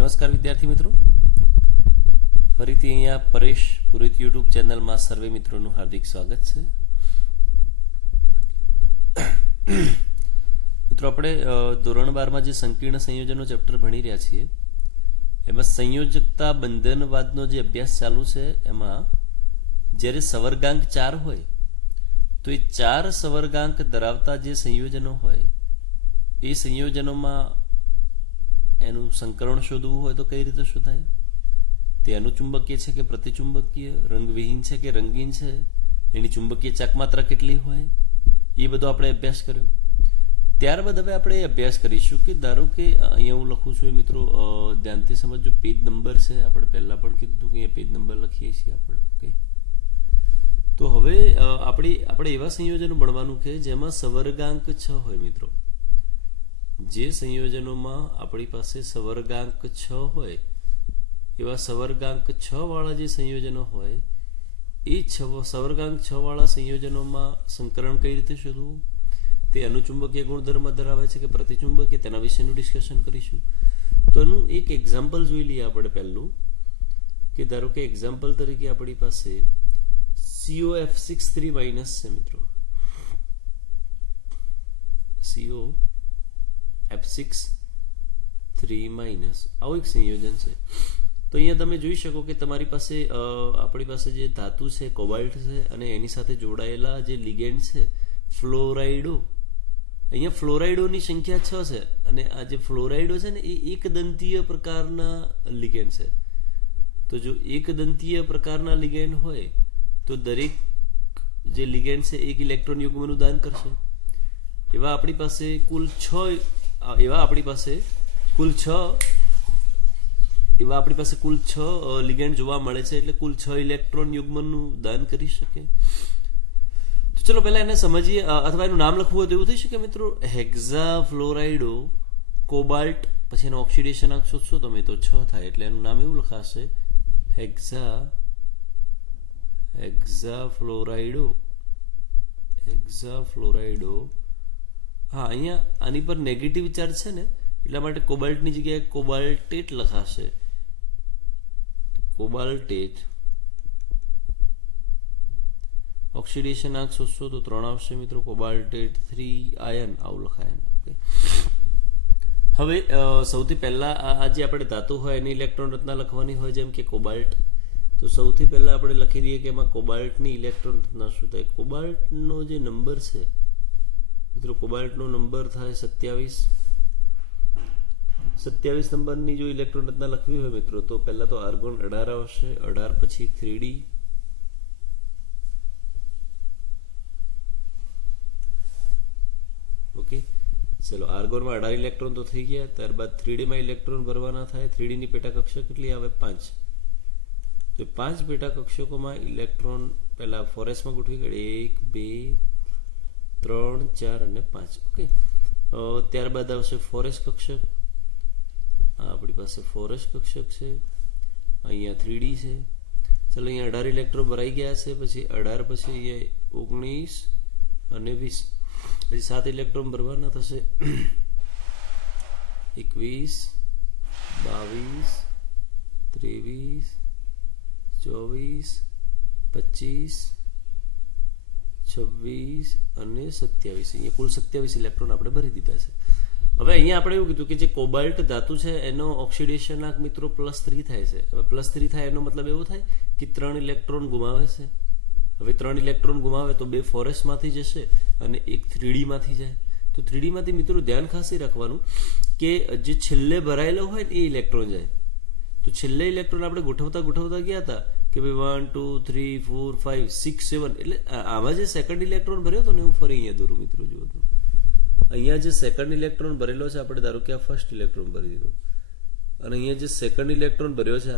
નમસ્કાર વિદ્યાર્થી મિત્રો, ફરીથી અહીંયા પરેશ પુરોહિત યુટ્યુબ ચેનલમાં સર્વે મિત્રોનું હાર્દિક સ્વાગત છે. મિત્રો, આપણે ધોરણ 12માં જે સંકીર્ણ સંયોજનો ચેપ્ટર ભણી રહ્યા છીએ એમાં સંયોજકતા બંધનવાદનો જે અભ્યાસ ચાલુ છે એમાં જ્યારે સવર્ગાંક 4 હોય તો એ 4 સવર્ગાંક ધરાવતા જે સંયોજનો હોય એ સંયોજનોમાં એનું સંકરણ શોધવું હોય તો કઈ રીતે શોધાય, તે અનુચુંબકીય છે કે પ્રતિચુંબકીય, રંગવિહીન છે કે રંગીન છે, એની ચુંબકીય ચાકમાત્રા કેટલી હોય, એ બધો આપણે અભ્યાસ કર્યો. ત્યારબાદ હવે આપણે અભ્યાસ કરીશું કે ધારો કે અહીંયા હું લખું છું, મિત્રો ધ્યાનથી સમજો, પેજ નંબર છે, આપણે પહેલા પણ કીધું હતું કે અહીંયા પેજ નંબર લખીએ છીએ આપણે. ઓકે, તો હવે આપણે એવા સંયોજનો ભણવાનું કે જેમાં સવર્ગાંક 6 હોય. મિત્રો, જે સંયોજનોમાં આપણી પાસે સવર્ગાંક 6 હોય એવા સવર્ગાંક 6 વાળા જે સંયોજનો હોય એ સવર્ગાંક 6 વાળા સંયોજનોમાં સંકરણ કઈ રીતે શોધવું, તે અનુચુંબકીય ગુણધર્મ ધરાવે છે કે પ્રતિચુંબકીય, તેના વિશેનું ડિસ્કશન કરીશું. તો એનું એક એક્ઝામ્પલ જોઈ લઈએ આપણે. પહેલું કે ધારો કે એક્ઝામ્પલ તરીકે આપણી પાસે COF6 3 માઇનસ છે. મિત્રો, COF6 3 માઇનસ આવું એક સંયોજન છે. તો અહીંયા તમે જોઈ શકો કે તમારી પાસે આપણી પાસે જે ધાતુ છે કોબાલ્ટ છે અને એની સાથે જોડાયેલા જે લિગેન્ડ છે ફ્લોરાઇડો. અહીંયા ફ્લોરાઇડોની સંખ્યા 6 છે અને આ જે ફ્લોરાઇડો છે ને એ એકદંતીય પ્રકારના લિગેન્ડ છે. તો જો એકદંતીય પ્રકારના લિગેન્ડ હોય તો દરેક જે લિગેન્ડ છે એક ઇલેક્ટ્રોન યુગ્મનું દાન કરશે. એવા આપણી પાસે કુલ 6 લિગેન્ડ જોવા મળે છે, એટલે કુલ 6 ઇલેક્ટ્રોન યુગ્મનું દાન કરી શકે. તો ચલો પહેલા એને સમજીએ, અથવા એનું નામ લખવું હોય તો એવું થઈ શકે. મિત્રો, હેક્ઝા ફ્લોરાઇડો કોબાલ્ટ, પછી એનો ઓક્સિડેશન આંક શોધશો તમે તો 6 થાય, એટલે એનું નામ એવું લખાશે હેક્ઝા ફ્લોરાઇડો. હા, અહીંયા આની પર નેગેટિવ ચાર્જ છે ને એટલા માટે કોબાલ્ટની જગ્યાએ કોબાલ્ટેટ લખાશે. કોબાલ્ટેટ. ઓક્સિડેશન આંક શોધશો તો 3 આવશે. મિત્રો, કોબાલ્ટેટ 3 આયન આવું લખાય. ઓકે, હવે સૌથી પહેલા આ જે આપણે ધાતુ હોય એની ઇલેક્ટ્રોન રચના લખવાની હોય, જેમ કે કોબાલ્ટ. તો સૌથી પહેલા આપણે લખી દઈએ કે એમાં કોબાલ્ટની ઇલેક્ટ્રોન રચના શું થાય. કોબાલ્ટનો જે નંબર છે મિત્રો, કોબાલ્ટનો નંબર થાય 27 નંબરની જો ઇલેક્ટ્રોન રચના લખવી હોય મિત્રો, તો પહેલા તો આર્ગોન 18 આવશે. 18 પછી 3D, ઓકે. ચલો, આર્ગોનમાં 18 ઇલેક્ટ્રોન તો થઈ ગયા. ત્યારબાદ 3D માં ઇલેક્ટ્રોન ભરવાના થાય. 3D ની પેટા કક્ષક કેટલી આવે? 5. તો 5 પેટા કક્ષકોમાં ઇલેક્ટ્રોન પહેલા 4s માં ગોઠવી કાઢે. 1 2 3 4 અને 5. ઓકે, ત્યારબાદ આવશે 4s કક્ષક. આપણી પાસે 4s કક્ષક છે. અહીંયા 3D છે. ચાલો, અહીંયા 18 ઇલેક્ટ્રોન ભરાઈ ગયા છે. પછી 18 પછી અહીંયા 19 અને 20, પછી 7 ઇલેક્ટ્રોન ભરવાના થશે. 21 22 23 24 25 26 અને 27. અહીંયા કુલ 27 ઇલેક્ટ્રોન આપણે ભરી દીધા છે. હવે અહીંયા આપણે એવું કીધું કે જે કોબાલ્ટ ધાતુ છે એનો ઓક્સિડેશન આંક મિત્રો +3 થાય છે. હવે +3 થાય એનો મતલબ એવો થાય કે 3 ઇલેક્ટ્રોન ગુમાવે છે. હવે 3 ઇલેક્ટ્રોન ગુમાવે તો 2 4s માંથી જશે અને 1 3D માંથી જાય. તો 3D માંથી મિત્રો ધ્યાન ખાસ એ રાખવાનું કે જે છેલ્લે ભરાયેલો હોય ને એ ઇલેક્ટ્રોન જાય. તો છેલ્લે ઇલેક્ટ્રોન આપણે ગોઠવતા ગયા હતા કે ભાઈ 1 2 3 4 5 6 7, એટલે આમાં જે સેકન્ડ ઇલેક્ટ્રોન ભર્યો હતો ને હું ફરી અહીંયા દોરું. મિત્રો, જુઓ તો અહીંયા જે સેકન્ડ ઇલેક્ટ્રોન ભરેલો છે, આપણે ધારો કે આ ફર્સ્ટ ઇલેક્ટ્રોન ભરી દીધો અને અહીંયા જે સેકન્ડ ઇલેક્ટ્રોન ભર્યો છે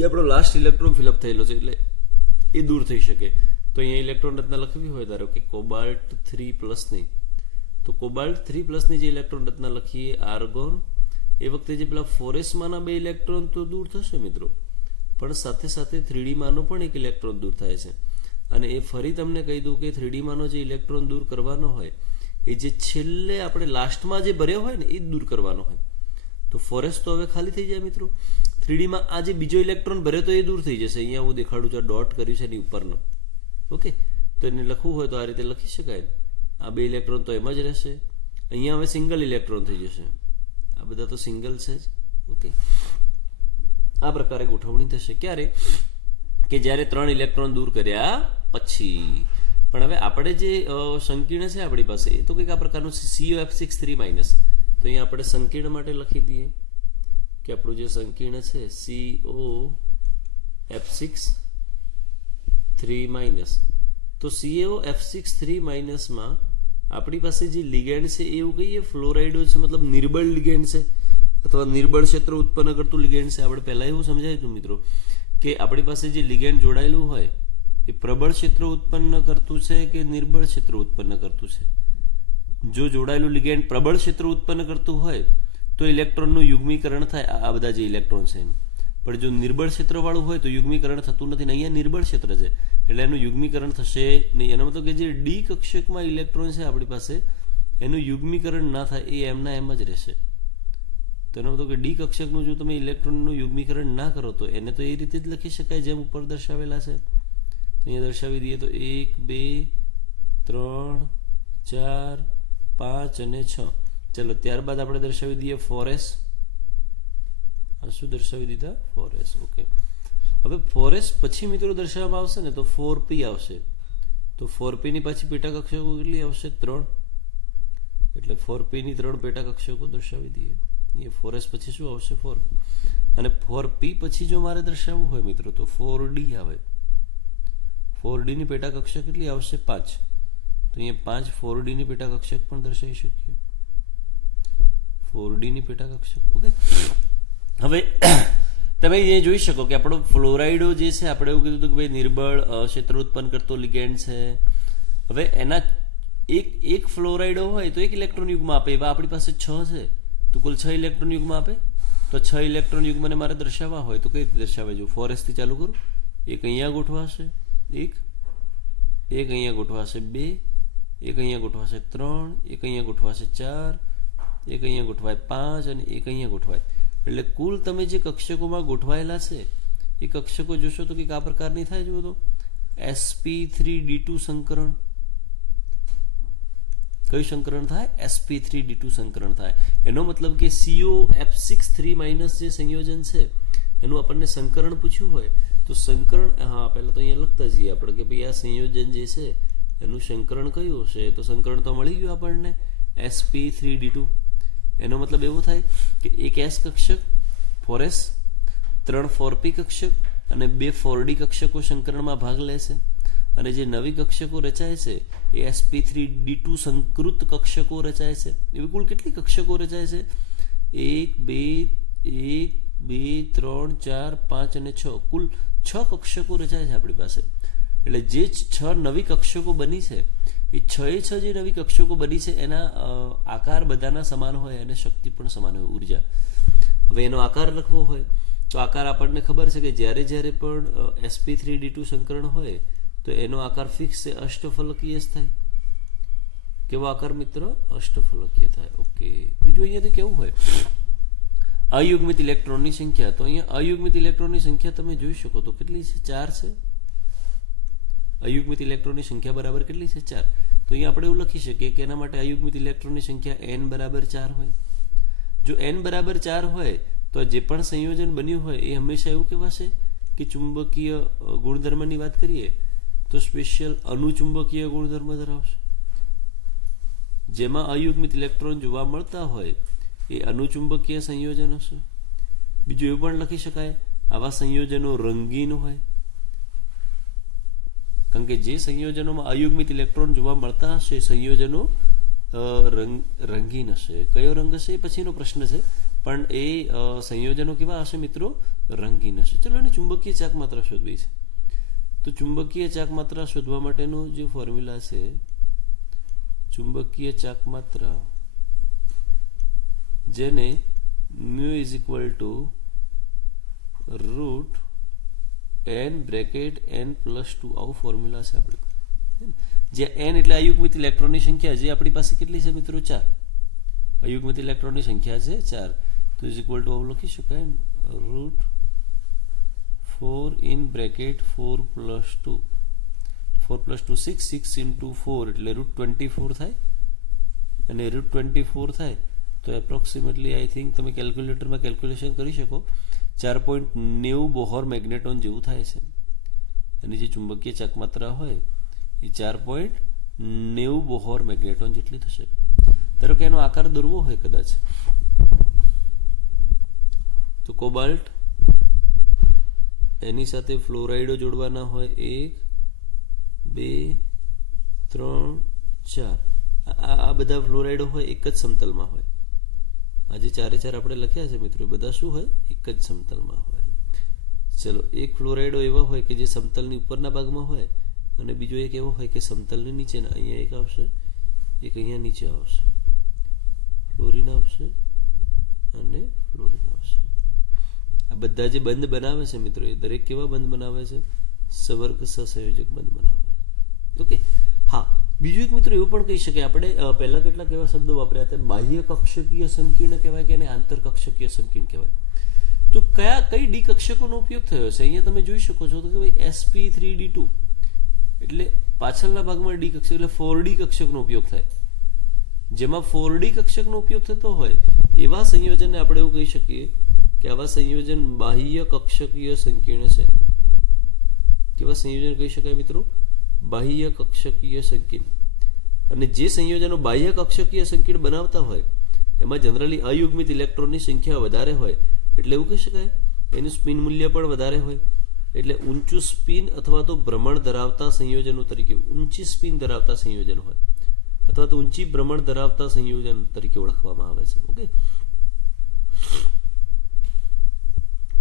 એ આપણો લાસ્ટ ઇલેક્ટ્રોન ફિલઅપ થયેલો છે, એટલે એ દૂર થઈ શકે. તો અહીંયા ઇલેક્ટ્રોન રચના લખવી હોય, ધારો કે કોબાલ્ટ 3+ ની, તો કોબાલ્ટ 3+ ની જે ઇલેક્ટ્રોન રચના લખીએ આર્ગોન, એ વખતે જે પેલા 4s માના 2 ઇલેક્ટ્રોન તો દૂર થશે મિત્રો, પણ સાથે સાથે 3D માનો પણ 1 ઇલેક્ટ્રોન દૂર થાય છે. અને એ ફરી તમને કહી દઉં કે 3D માનો જે ઇલેક્ટ્રોન દૂર કરવાનો હોય એ જે છેલ્લે આપણે લાસ્ટમાં જે ભર્યો હોય ને એ જ દૂર કરવાનો હોય. તો 4s તો હવે ખાલી થઈ જાય મિત્રો. 3D માં આ જે બીજો ઇલેક્ટ્રોન ભરે તો એ દૂર થઈ જશે. અહીંયા હું દેખાડું છું, ડોટ કર્યું છે એની ઉપરનો. ઓકે, તો એને લખવું હોય તો આ રીતે લખી શકાય. આ બે ઇલેક્ટ્રોન તો એમ જ રહેશે. અહીંયા હવે સિંગલ ઇલેક્ટ્રોન થઈ જશે. આ બધા તો સિંગલ છે જ. ઓકે, આ પ્રકારે ગોઠવણી થશે. ક્યારે? કે જ્યારે 3 ઇલેક્ટ્રોન દૂર કર્યા પછી. પણ હવે આપણે જે સંકીર્ણ છે આપણી પાસે એ તો કંઈક આ પ્રકારનું COF6 3-. તો અહીંયા આપણે સંકીર્ણ માટે લખી દઈએ કે આપણું જે સંકીર્ણ છે COF6 3-. તો COF6 3- માં આપણી પાસે જે લિગેન્ડ છે એવું કહીએ ફ્લોરાઇડો છે, મતલબ નિર્બળ લિગેન્ડ છે અથવા નિર્બળ ક્ષેત્ર ઉત્પન્ન કરતું લિગેન્ડ છે. આપણે પહેલા એવું સમજાયું હતું મિત્રો કે આપણી પાસે જે લિગેન્ડ જોડાયેલું હોય એ પ્રબળ ક્ષેત્ર ઉત્પન્ન કરતું છે કે નિર્બળ ક્ષેત્ર ઉત્પન્ન કરતું છે. જો જોડાયેલું લિગેન્ડ પ્રબળ ક્ષેત્ર ઉત્પન્ન કરતું હોય તો ઇલેક્ટ્રોનનું યુગ્મીકરણ થાય, આ બધા જે ઇલેક્ટ્રોન છે એનું. પણ જો નિર્બળ ક્ષેત્ર વાળું હોય તો યુગ્મીકરણ થતું નથી. અહીંયા નિર્બળ ક્ષેત્ર છે એટલે એનું યુગ્મીકરણ થશે નહીં. એનો મતલબ કે જે ડી કક્ષકમાં ઇલેક્ટ્રોન છે આપણી પાસે એનું યુગ્મીકરણ ના થાય, એ એમના એમ જ રહેશે. તો એનો મતલબ કે ડી કક્ષકનું જો તમે ઇલેક્ટ્રોનનું યુગ્મીકરણ ના કરો તો એને તો એ રીતે જ લખી શકાય જેમ ઉપર દર્શાવેલા છે. તો અહીંયા દર્શાવી દઈએ તો 1 2 3 4 5 અને 6. ચલો ત્યારબાદ આપણે દર્શાવી દઈએ 4s. આ શું દર્શાવી દીધા? 4s. ઓકે, હવે 4s પછી મિત્રો દર્શાવવામાં આવશે ને તો 4p આવશે. તો 4p ની પાછી પેટા કક્ષકો કેટલી આવશે? 3. એટલે 4p ની 3 પેટા કક્ષકો દર્શાવી દઈએ. એ 4s પછી શું આવશે? 4. અને 4p પછી જો મારે દર્શાવવું હોય મિત્રો તો 4d આવે. 4d ની પેટા કક્ષક કેટલી આવશે? 5. તો અહીંયા 5 4d ની પેટા કક્ષક પણ દર્શાવી શકીએ. 4d ની પેટા કક્ષક. ઓકે, હવે તમે એ જોઈ શકો કે આપણો ફ્લોરાઇડો જે છે આપણે એવું કીધું હતું કે ભાઈ નિર્બળ ક્ષેત્ર ઉત્પન્ન કરતો લિગેન્ડ છે. હવે એના એક ફ્લોરાઇડો હોય તો 1 ઇલેક્ટ્રોન યુગ્મ આપે. એવા આપણી પાસે 6 છે તો કુલ 6 ઇલેક્ટ્રોન યુગ્મ આપે. તો 6 ઇલેક્ટ્રોન યુગ્મને મારે દર્શાવવા હોય તો કઈ રીતે દર્શાવે? જો 4s થી ચાલુ કરું. એક અહીંયા ગોઠવાશે, એક અહીંયા ગોઠવાશે, 2 એક અહીંયા ગોઠવાશે, 3 એક અહીંયા ગોઠવાશે, 4 એક અહીંયા ગોઠવાય, 5 અને એક અહીંયા ગોઠવાય. એટલે કુલ તમે જે કક્ષકોમાં ગોઠવાયેલા છે એ કક્ષકો જોશો તો કંઈક આ પ્રકારની થાય. જુઓ તો sp3d2 સંકરણ. કયું સંકરણ થાય? sp3d2 સંકરણ થાય. એનો મતલબ કે COF6 3- જે સંયોજન છે એનું આપણને સંકરણ પૂછ્યું હોય તો સંકરણ, હા પહેલા તો અહીંયા લખતા જઈએ આપણે કે ભાઈ આ સંયોજન જે છે એનું સંકરણ કયું હશે. તો સંકરણ તો મળી ગયું આપણને sp3d2. એનો મતલબ એવો થાય કે એક s કક્ષક 4s, 3 4p કક્ષક અને 2 4d કક્ષકો સંકરણમાં ભાગ લેશે. અને જે નવી કક્ષકો રચાય છે એ sp3d2 સંકૃત કક્ષકો રચાય છે. એવી કુલ કેટલી કક્ષકો રચાય છે? 1 2 3 4 5 અને 6. કુલ 6 કક્ષકો રચાય છે આપણી પાસે. એટલે જે 6 નવી કક્ષકો બની છે એ 6 જે નવી કક્ષકો બની છે એના આકાર બધાના સમાન હોય અને શક્તિ પણ સમાન હોય, ઉર્જા. હવે એનો આકાર લખવો હોય તો આકાર આપણને ખબર છે કે જ્યારે જ્યારે પણ sp3d2 સંકરણ હોય તો એનો આકાર ફિક્સ છે, અષ્ટફલકીય થાય. કેવો આકાર મિત્રો? અષ્ટફલકીય થાય. ઓકે, બીજું અહીંયાથી કેવું હોય? અયુગ્મિત ઇલેક્ટ્રોનની સંખ્યા. તો અહીંયા અયુગ્મિત ઇલેક્ટ્રોનની સંખ્યા તમે જોઈ શકો તો કેટલી છે? 4 છે. અયુગ્મિત ઇલેક્ટ્રોનની સંખ્યા બરાબર કેટલી છે? 4. તો અહીંયા આપણે એવું લખી શકીએ કે એના માટે અયુગ્મિત ઇલેક્ટ્રોનની સંખ્યા n બરાબર 4 હોય. જો n બરાબર 4 હોય તો જે પણ સંયોજન બન્યું હોય એ હંમેશા એવું કહેવાશે કે ચુંબકીય ગુણધર્મની વાત કરીએ તો સ્પેશિયલ અનુચુંબકીય ગુણધર્મ ધરાવશે. જેમાં અયુગ્મિત ઇલેક્ટ્રોન જોવા મળતા હોય એ અનુચુંબકીય સંયોજન હશે. બીજું એવું પણ લખી શકાય આવા સંયોજનો રંગીન હોય. કારણ કે જે સંયોજનોમાં અયુગ્મિત ઇલેક્ટ્રોન જોવા મળતા હશે સંયોજનો રંગીન હશે. કયો રંગ હશે એ પછીનો પ્રશ્ન છે, પણ એ સંયોજનો કેવા હશે મિત્રો? રંગીન હશે. ચલો એની ચુંબકીય ચાક માત્રા શોધવી છે. તો ચુંબકીય ચાક માત્રા શોધવા માટેનો જે ફોર્મ્યુલા છે, ચુંબકીય ચાક માત્રા, જેને mu = √n(n+2) આવું ફોર્મ્યુલા છે આપણે. જે n એટલે અયુગ્મિત ઇલેક્ટ્રોનની સંખ્યા, જે આપણી પાસે કેટલી છે મિત્રો? 4. અયુગ્મિત ઇલેક્ટ્રોનની સંખ્યા છે 4. તો ઇઝ ઇક્વલ ટુ આવું લખી શકાય √4 ઇન બ્રેકેટ 4 + 2 4 + 2 6 6 × 4 એટલે √24 થાય અને √24 થાય તો એપ્રોક્સિમેટલી આઈ થિંક તમે કેલ્ક્યુલેટરમાં કેલ્ક્યુલેશન કરી શકો 4.90 બોહર મેગ્નેટોન જેવું થાય છે. એની જે ચુંબકીય ચકમાત્રા હોય એ 4.90 બોહર મેગ્નેટોન જેટલી થશે. ધારો કે એનો આકાર દોરવો હોય કદાચ તો કોબાલ્ટ એની સાથે ફ્લોરાઇડો જોડવાના હોય 1 2 3 4 આ બધા ફ્લોરાઇડો હોય એક જ સમતલમાં હોય. આ જે 4 આપણે લખ્યા છે મિત્રો બધા શું હોય એક જ સમતલમાં હોય. ચલો એક ફ્લોરાઇડો એવા હોય કે જે સમતલની ઉપરના ભાગમાં હોય અને બીજો એક એવો હોય કે સમતલની નીચેના. અહીંયા એક આવશે એક અહીંયા નીચે આવશે ફ્લોરિન આવશે અને ફ્લોરિન આવશે. આ બધા જે બંધ બનાવે છે મિત્રો એ દરેક કેવા બંધ બનાવે છે સવર્ગ સહસંયોજક બંધ બનાવે છે. ઓકે હા બીજું એક મિત્રો એવું પણ કહી શકાય આપણે પહેલા કેટલાક એવા શબ્દો વાપર્યા હતા બાહ્ય કક્ષકીય સંકીર્ણ કહેવાય કે એને આંતર કક્ષકીય સંકીર્ણ કહેવાય. તો કઈ ડી કક્ષકોનો ઉપયોગ થયો છે અહીંયા તમે જોઈ શકો છો તો કે ભાઈ sp3d2 એટલે પાછળના ભાગમાં ડી કક્ષક એટલે 4d કક્ષકનો ઉપયોગ થાય. જેમાં 4d કક્ષકનો ઉપયોગ થતો હોય એવા સંયોજનને આપણે એવું કહી શકીએ કે આવા સંયોજન બાહ્ય કક્ષકીય સંકીર્ણ છે. કેવા સંયોજન કહી શકાય મિત્રો બાહ્ય કક્ષકીય સંકીર્ણ. અને જે સંયોજનો બાહ્ય કક્ષકીય સંકીર્ણ બનાવતા હોય એમાં જનરલી અયુગ્મિત ઇલેક્ટ્રોનની સંખ્યા વધારે હોય એટલે એવું કહી શકાય એનું સ્પિન મૂલ્ય પણ વધારે હોય એટલે ઊંચું સ્પિન અથવા તો ભ્રમણ ધરાવતા સંયોજનો તરીકે ઊંચી સ્પિન ધરાવતા સંયોજન હોય અથવા તો ઊંચી ભ્રમણ ધરાવતા સંયોજન તરીકે ઓળખવામાં આવે છે. ઓકે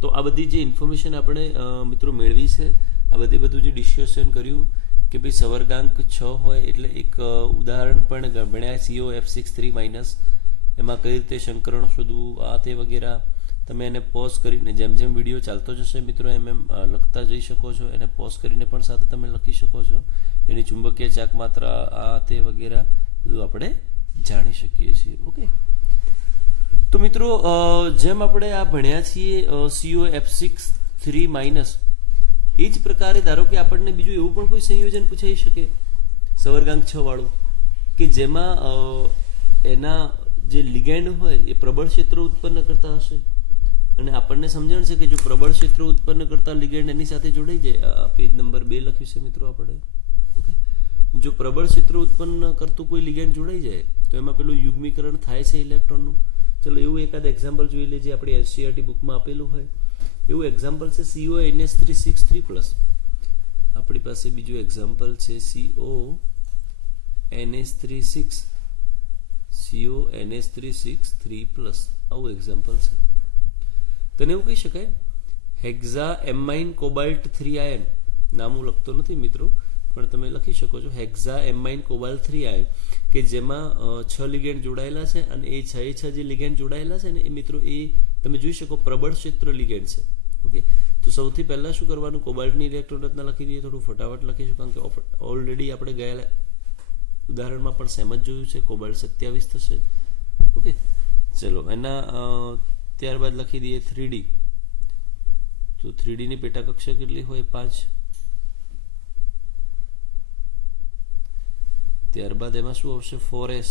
તો આ બધી જે ઇન્ફોર્મેશન આપણે મિત્રો મેળવી છે આ બધું જે ડિસ્કશન કર્યું કે ભાઈ સવર્ગાંક 6 હોય એટલે એક ઉદાહરણ પણ ભણ્યા COF63- એમાં કઈ રીતે સંકરણ શોધવું આ તે વગેરે તમે એને પોઝ કરીને જેમ જેમ વિડીયો ચાલતો જશે મિત્રો એમ લખતા જઈ શકો છો. એને પોઝ કરીને પણ સાથે તમે લખી શકો છો. એની ચુંબકીય ચાકમાત્રા આ તે વગેરે બધું આપણે જાણી શકીએ છીએ. ઓકે તો મિત્રો જેમ આપણે આ ભણ્યા છીએ COF63- એ જ પ્રકારે ધારો કે આપણને બીજું એવું પણ કોઈ સંયોજન પૂછાઈ શકે સવર્ગાંક 6 વાળું કે જેમાં એના જે લિગેન્ડ હોય એ પ્રબળ ક્ષેત્ર ઉત્પન્ન કરતા હશે અને આપણને સમજણ છે કે જો પ્રબળ ક્ષેત્ર ઉત્પન્ન કરતા લિગેન્ડ એની સાથે જોડાઈ જાય પેજ નંબર 2 લખ્યું છે મિત્રો આપણે. ઓકે જો પ્રબળ ક્ષેત્ર ઉત્પન્ન કરતું કોઈ લિગેન્ડ જોડાઈ જાય તો એમાં પેલું યુગ્મીકરણ થાય છે ઇલેક્ટ્રોનનું. ચલો એવું એકાદ એક્ઝામ્પલ જોઈ લેજે આપણી NCERT બુકમાં આપેલું હોય એવું એક્ઝામ્પલ છે CONS363+. આપણી પાસે બીજું એક્ઝામ્પલ છે CONS363+. આવું એક્ઝામ્પલ છે. તને એવું કહી શકાય હેક્ઝા એમાઇન કોબાલ્ટ 3 આયન નામ હું લખતો નથી મિત્રો પણ તમે લખી શકો છો હેક્ઝા એમાઇન કોબાલ્ટ 3 આયન કે જેમાં 6 લિગેન્ડ જોડાયેલા છે અને એ 6 જે લિગેન્ડ જોડાયેલા છે ને એ મિત્રો એ તમે જોઈ શકો પ્રબળ ક્ષેત્ર લિગેન્ડ છે. ઓકે તો સૌથી પહેલા શું કરવાનું કોબાલ્ટની ઇલેક્ટ્રોન રચના લખી દઈએ થોડું ફટાફટ લખીશું કારણ કે ઓલરેડી આપણે ગયા ઉદાહરણમાં પણ સેમ જ જોયું છે કોબાલ્ટ 27 થશે. ઓકે ચલો એના ત્યારબાદ લખી દઈએ 3D તો 3D ની પેટા કક્ષા કેટલી હોય 5. ત્યારબાદ એમાં શું આવશે 4s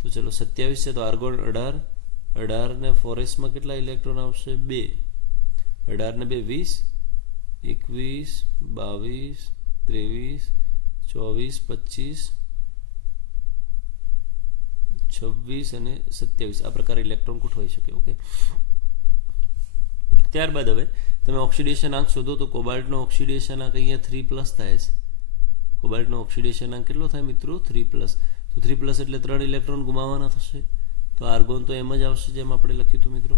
તો ચલો 27 છે તો આર્ગોન 18 ને 4s માં કેટલા ઇલેક્ટ્રોન આવશે 2 18 ને 2 20 21 22 23 24 25 26 અને 27 આ પ્રકારે ઇલેક્ટ્રોન ગોઠવાઈ શકે. ઓકે ત્યારબાદ હવે તમે ઓક્સિડેશન આંક શોધો તો કોબાલ્ટનો ઓક્સિડેશન આંક અહીંયા 3+ થાય છે. કોબાલ્ટનો ઓક્સિડેશન આંક કેટલો થાય મિત્રો 3+. તો 3+ એટલે 3 ઇલેક્ટ્રોન ગુમાવવાના થશે તો આર્ગોન તો એમ જ આવશે જેમ આપણે લખ્યું હતું મિત્રો.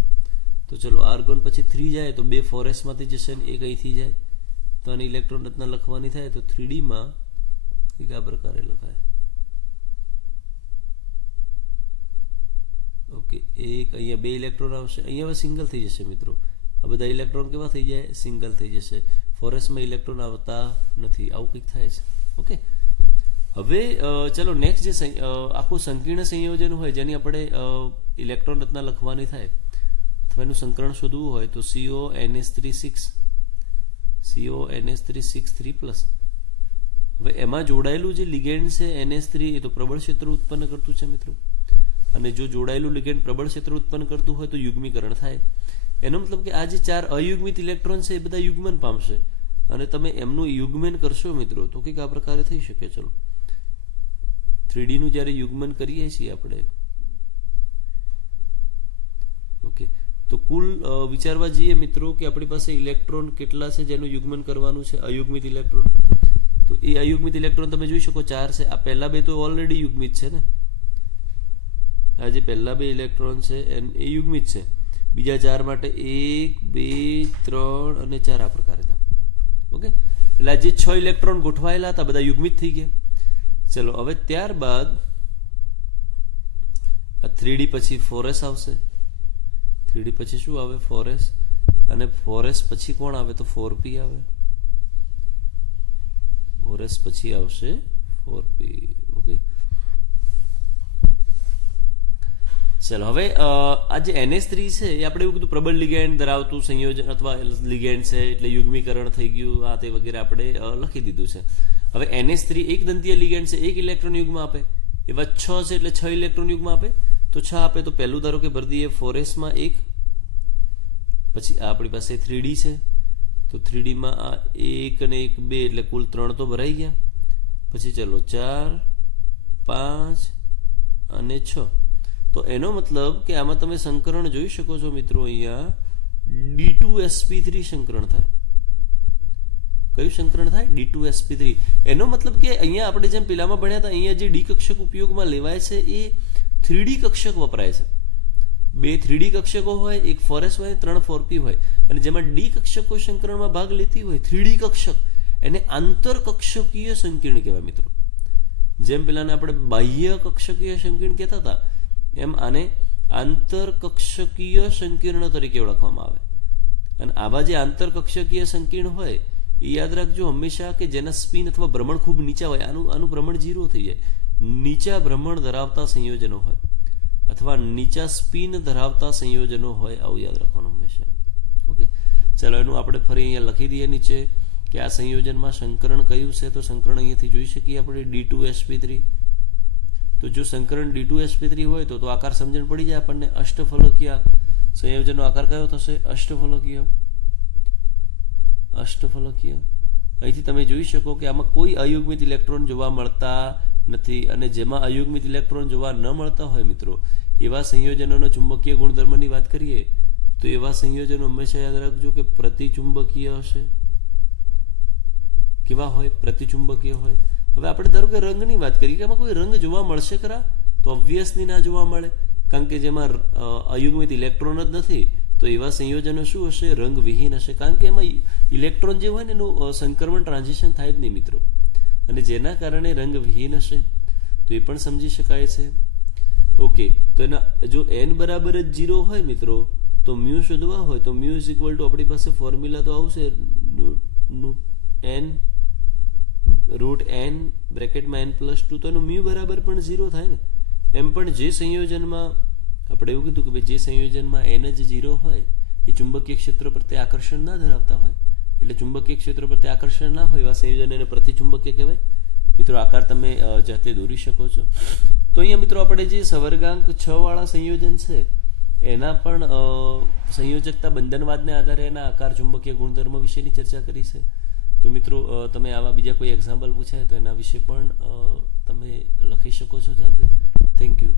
તો ચલો આર્ગોન પછી 3 જાય તો 2 4s માંથી જશે ને 1 અહીંથી જાય તો આની ઇલેક્ટ્રોન રચના લખવાની થાય તો 3D માં એક આ પ્રકારે લખાય. ઓકે એક અહીંયા 2 ઇલેક્ટ્રોન આવશે અહીંયા હવે સિંગલ થઈ જશે મિત્રો. આ બધા ઇલેક્ટ્રોન કેવા થઈ જાય સિંગલ થઈ જશે. 4s માં ઇલેક્ટ્રોન આવતા નથી આવું કંઈક થાય છે. ઓકે હવે ચલો નેક્સ્ટ જે આખું સંકીર્ણ સંયોજન હોય જેની આપણે ઇલેક્ટ્રોન રચના લખવાની થાય અથવા એનું સંકરણ શોધવું હોય તો CONH3 હવે એમાં જોડાયેલું જે લિગેન્ડ છે NH3 એ તો પ્રબળ ક્ષેત્ર ઉત્પન્ન કરતું છે મિત્રો, અને જો જોડાયેલું લિગેન્ડ પ્રબળ ક્ષેત્ર ઉત્પન્ન કરતું હોય તો યુગ્મીકરણ થાય. એનો મતલબ કે આ જે 4 અયુગ્મિત ઇલેક્ટ્રોન છે એ બધા યુગ્મન પામશે, અને તમે એમનું યુગ્મન કરશો મિત્રો તો કંઈક આ પ્રકારે થઈ શકે. ચલો 3D નું જ્યારે યુગ્મન કરીએ છીએ આપણે, ઓકે, તો કુલ વિચારવા જઈએ મિત્રો કે આપણી પાસે ઇલેક્ટ્રોન કેટલા છે જેનું યુગ્મન કરવાનું છે, અયુગ્મિત ઇલેક્ટ્રોન. તો એ અયુગ્મિત ઇલેક્ટ્રોન તમે જોઈ શકો 4 છે. આ પહેલા બે તો ઓલરેડી યુગ્મિત છે ને, આ જે પહેલા બે ઇલેક્ટ્રોન છે એ યુગ્મિત છે. બીજા 4 માટે 1 2 3 અને 4 આ પ્રકારે હતા. ઓકે, એટલે આ જે 6 ઇલેક્ટ્રોન ગોઠવાયેલા હતા બધા યુગ્મિત થઈ ગયા. ચલો હવે ત્યારબાદ આ 3D પછી 4s આવશે. 3D પછી શું આવે? 4s. અને 4s પછી કોણ આવે? તો 4p આવે. 4s પછી આવશે 4p. ઓકે, ચલો હવે આ જે NH3 છે એ આપણે એવું કીધું પ્રબળ લિગેન્ડ ધરાવતું સંયોજન અથવા લિગેન્ડ છે, એટલે યુગ્મીકરણ થઈ ગયું આ તે વગેરે આપણે લખી દીધું છે. હવે NH3 એક દંતીય લિગેન્ડ છે, એક ઇલેક્ટ્રોન યુગ્મ આપે. એવા 6 છે એટલે 6 ઇલેક્ટ્રોન યુગ્મ આપે. તો 6 આપે તો પહેલું ધારો કે ભરી દઈએ 4s માં 1, પછી આ આપણી પાસે 3D છે તો 3D માં આ 1 અને 1 2 એટલે કુલ 3 તો ભરાઈ ગયા. પછી ચલો 4 5 અને 6. તો એનો મતલબ કે આમાં તમે સંકરણ જોઈ શકો છો મિત્રો, અહીંયા D2sp3 સંકરણ થાય. કયું સંકરણ થાય? D2sp3. એનો મતલબ કે અહીંયા આપણે જેમ પેલામાં ભણ્યા હતા, અહીંયા જે ડી કક્ષક ઉપયોગમાં લેવાય છે એ 3D કક્ષક વપરાય છે. 2 3D કક્ષકો હોય, એક 4s હોય, 3 4p હોય. અને જેમાં ડી કક્ષકો સંકરણમાં ભાગ લેતી હોય 3D કક્ષક, એને આંતરકક્ષકીય સંકીર્ણ કહેવાય મિત્રો. જેમ પેલાને આપણે બાહ્ય કક્ષકીય સંકીર્ણ કહેતા હતા, એમ આને આંતરકક્ષકીય સંકીર્ણ તરીકે ઓળખવામાં આવે. અને આવા જે આંતરકક્ષકીય સંકીર્ણ હોય એ યાદ રાખજો હંમેશા કે જેના સ્પિન અથવા ભ્રમણ ખૂબ નીચા હોય, આનું ભ્રમણ 0 થઈ જાય. નીચા ભ્રમણ ધરાવતા સંયોજનો હોય અથવા નીચા સ્પિન ધરાવતા સંયોજનો હોય, આવું યાદ રાખવાનું હંમેશા. ઓકે, ચાલો એનું આપણે ફરી અહીંયા લખી દઈએ નીચે કે આ સંયોજનમાં સંકરણ કયું છે. તો સંકરણ અહીંયાથી જોઈ શકીએ આપણે D2sp3. તો જો સંકરણ D2sp3 હોય તો આકાર સમજણ પડી જાય આપણને. અષ્ટફલકીય સંયોજનનો આકાર કયો થશે? અષ્ટફલકીય. અહીંથી તમે જોઈ શકો કે આમાં કોઈ અયુગ્મિત ઇલેક્ટ્રોન જોવા મળતા નથી, અને જેમાં અયુગ્મિત ઇલેક્ટ્રોન જોવા ન મળતા હોય મિત્રો, એવા સંયોજનોનો ચુંબકીય ગુણધર્મની વાત કરીએ તો એવા સંયોજનો હંમેશા યાદ રાખજો કે પ્રતિચુંબકીય હશે. કેવા હોય? પ્રતિચુંબકીય હોય. હવે આપણે ધારો કે રંગની વાત કરીએ કે એમાં કોઈ રંગ જોવા મળશે ખરા? તો ઓબ્વિયસલી ના જોવા મળે, કારણ કે જેમાં અયુગ્મિત ઇલેક્ટ્રોન જ નથી. તો એવા સંયોજનો શું હશે? રંગવિહીન હશે, કારણ કે એમાં ઇલેક્ટ્રોન જે હોય ને એનું સંક્રમણ ટ્રાન્ઝિશન થાય જ નહીં મિત્રો, અને જેના કારણે રંગવિહીન હશે. તો એ પણ સમજી શકાય છે. ઓકે, તો એના જો n બરાબર જ 0 હોય મિત્રો, તો મ્યુ શોધવા હોય તો મ્યુ ઇઝ ઇક્વલ ટુ આપણી પાસે ફોર્મ્યુલા તો આવશે n √n બ્રેકેટમાં n+2. તો એનું મ્યુ બરાબર પણ 0 થાય ને. એમ પણ જે સંયોજનમાં આપણે એવું કીધું કે ભાઈ જે સંયોજનમાં n જ 0 હોય એ ચુંબકીય ક્ષેત્ર પ્રત્યે આકર્ષણ ના ધરાવતા હોય, એટલે ચુંબકીય ક્ષેત્ર પ્રત્યે આકર્ષણ ના હોય એવા સંયોજન એને પ્રતિચુંબકીય કહેવાય. મિત્રો આકાર તમે જાતે દોરી શકો છો. તો અહીંયા મિત્રો આપણે જે સવર્ગાંક 6 વાળા સંયોજન છે એના પણ સંયોજકતા બંધનવાદને આધારે એના આકાર ચુંબકીય ગુણધર્મ વિશેની ચર્ચા કરી છે. તો મિત્રો તમે આવા બીજા કોઈ એક્ઝામ્પલ પૂછાય તો એના વિશે પણ તમે લખી શકો છો જાતે. Thank you.